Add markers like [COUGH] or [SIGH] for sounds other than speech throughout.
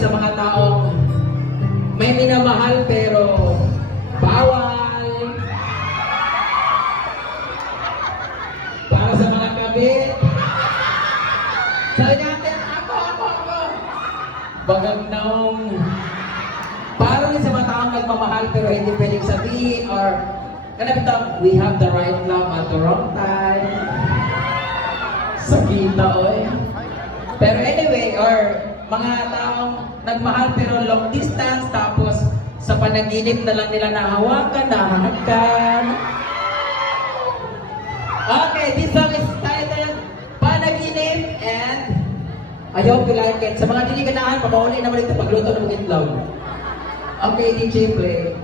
sa mga taong may minamahal pero bawal. Para sa mga kabit. Sabi natin, ako, ako, ako. Bagagnaong para rin sa mga taong nagmamahal pero hindi pwedeng sabihin or kanang bitaw, we have the right love at the wrong time. Sakita, oy. Pero anyway, or mga taong nagmahal pero long distance tapos sa panaginip na lang nila nahawakan, nahahakan. Okay, this song is titled Panaginip and I hope you like it. Sa mga hindi ganahan, papauli naman ito pagluto ng itlog. Okay, DJ play.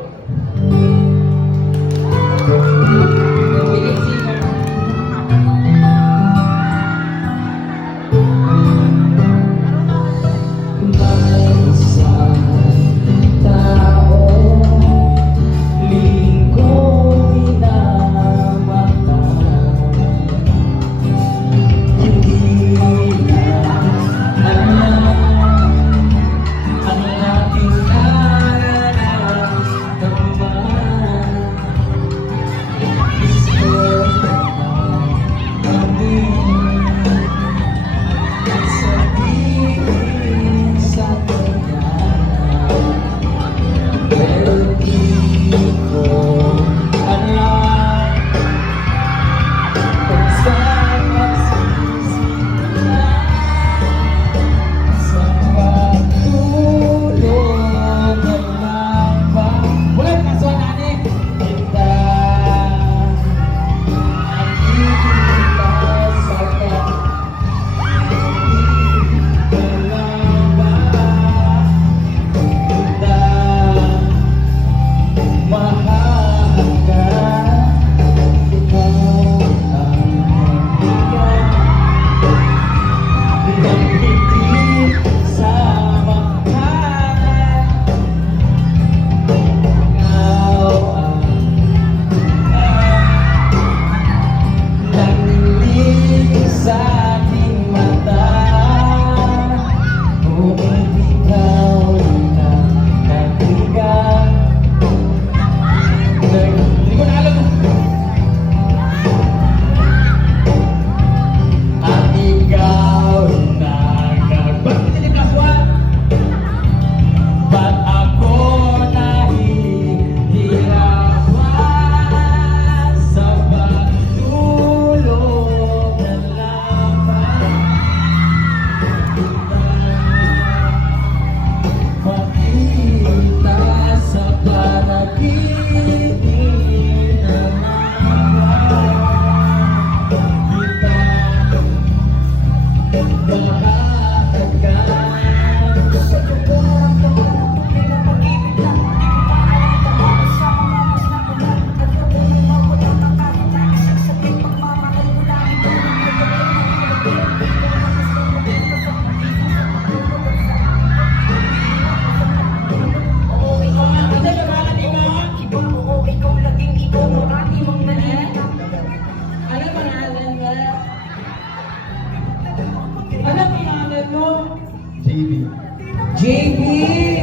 JB!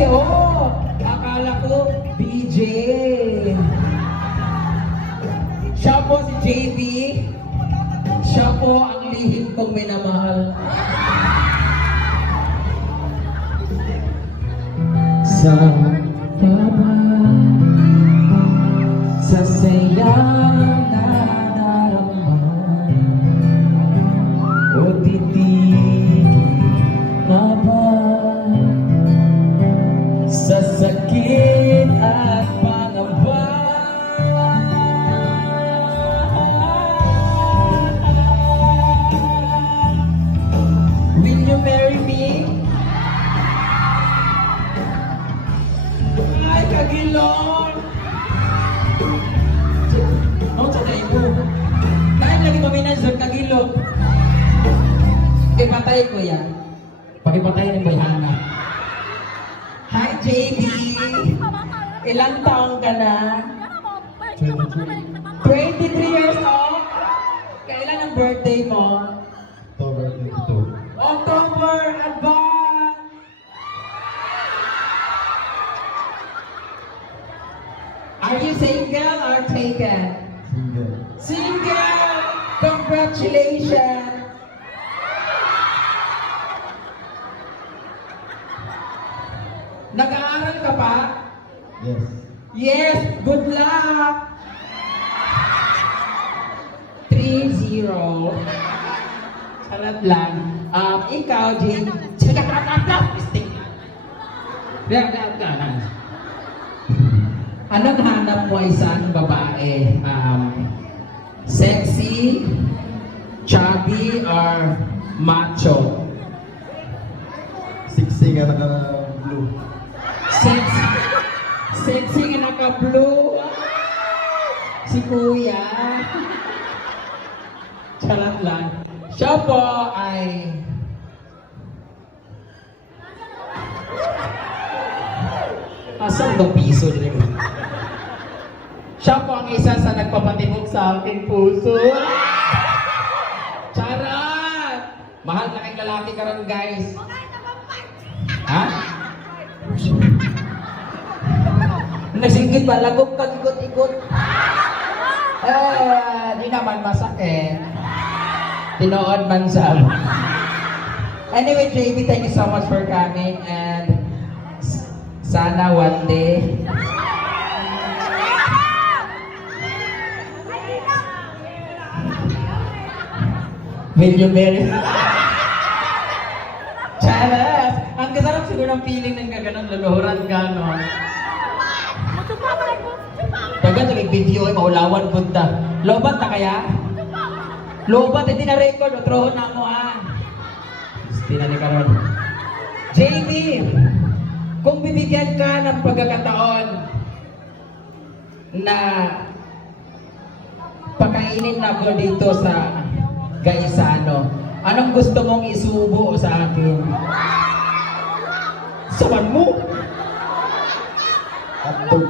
Oh! Akala ko BJ. Siya po si JB. Siya po ang lihim kong minamahal. Sa sakit at pangamba Will you marry me? Ay, kagilong! Ano sa tayo po? Dahil lagi maminan sa kagilong. Ipatay ko yan. Pakipatay ng bayhana. Hi, JB! Ilang taong ka na? 23 years old? Kailan ang birthday mo? October 22. October advance! Are you single or taken? Single. Single! Congratulations! Nag-aaral ka pa? Yes. Yes! Good luck! 3-0. Charot lang. Um, ikaw, Jane. Ka, ka, ka! Mistik. Real, real ka lang. Anong hanap mo isang babae? Um, sexy, chubby, or macho? Siksi nga naka-blue. Sexy. Sexy nga naka-blue. Si Kuya. Charot lang. Siya po ay... Asang do piso din. Siya po ang isa sa nagpapatibok sa aking puso. Charot! Mahal na kayong lalaki ka ron, guys. Ha? Nagsingit ba? Lagok kag ikot-ikot. Eh, di naman masakit. Tinood man sa... Anyway, JB, thank you so much for coming and sana one day will you marry? Charot! Ang kasarap siguro ng feeling ng gaganon, luluhuran ka, no? Video ay maulawan punta. Lobat na kaya? Lobat, hindi na record. Otrohon na mo ah. Hindi na ni Karon. JB, kung bibigyan ka ng pagkakataon na pakainin na ako dito sa Gaisano, anong gusto mong isubo sa akin? Sawan mo? Hotdog.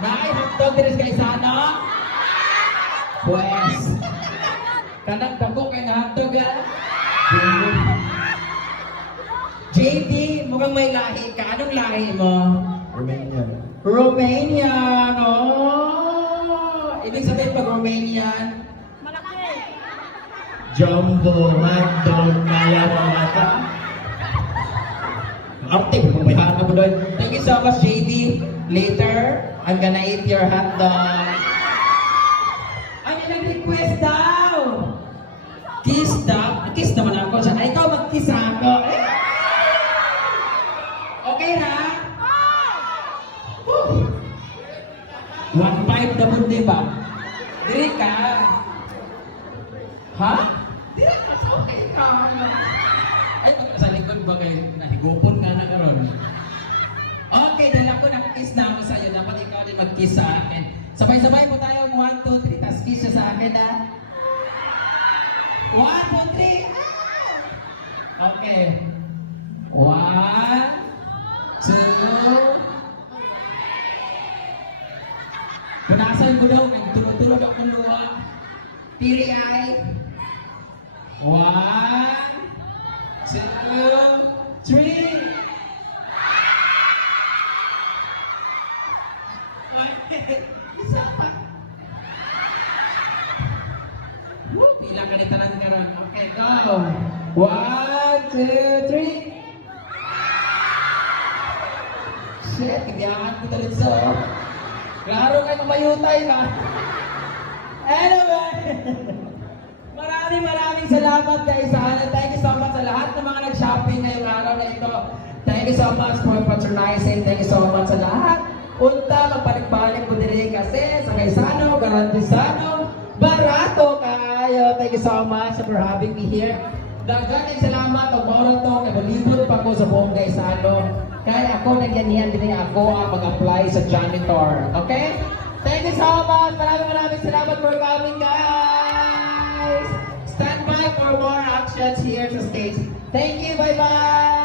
Nay, hotdog din kay sana? Pues, kanang dako kay nga hotdog ah. JD, mukhang may lahi ka. Anong lahi mo? Romanian. Romanian, oh! Ibig sabihin pag Romanian, Jumbo hotdog kaya mamata. Arte, kung may hanap mo doon. So much, JD. Later, I'm gonna eat your hotdog. Ay, may nag-request daw! Kiss daw. Kiss naman ako. Sana ikaw mag-kiss ako. Okay na? One five na mo, di ba? Diri ka. Ha? Diri nakikiss na ako sa'yo. Dapat ikaw din mag-kiss sa akin. Sabay-sabay po tayo. One, two, three. Tapos kiss sa akin? One, two, three. Ah! Okay. One, two, Punasan ko daw, nagtulog-tulog ako luwa. Pili ay. One, two, three. Isa pa. Woo, pila ka nita lang karon. Okay, go. One, two, three. Shit, kabiyahan ko talit sa. Klaro kayo mayutay ka. Anyway, [LAUGHS] maraming maraming salamat Sana. Thank you so much sa lahat ng mga nag-shopping ngayong araw na ito. Thank you so much for patronizing. Thank you so much sa lahat. Unta, magpalik-balik po din kasi sa Kaisano, Garantisano, barato kayo. Thank you so much for having me here. Daghang salamat o maulang to, nabalibot pa ko sa buong Kaisano. Kaya ako nagyanihan din ako ang mag-apply sa janitor. Okay? Thank you so much. Maraming maraming salamat for coming, guys. Stand by for more actions here sa stage. Thank you. Bye-bye.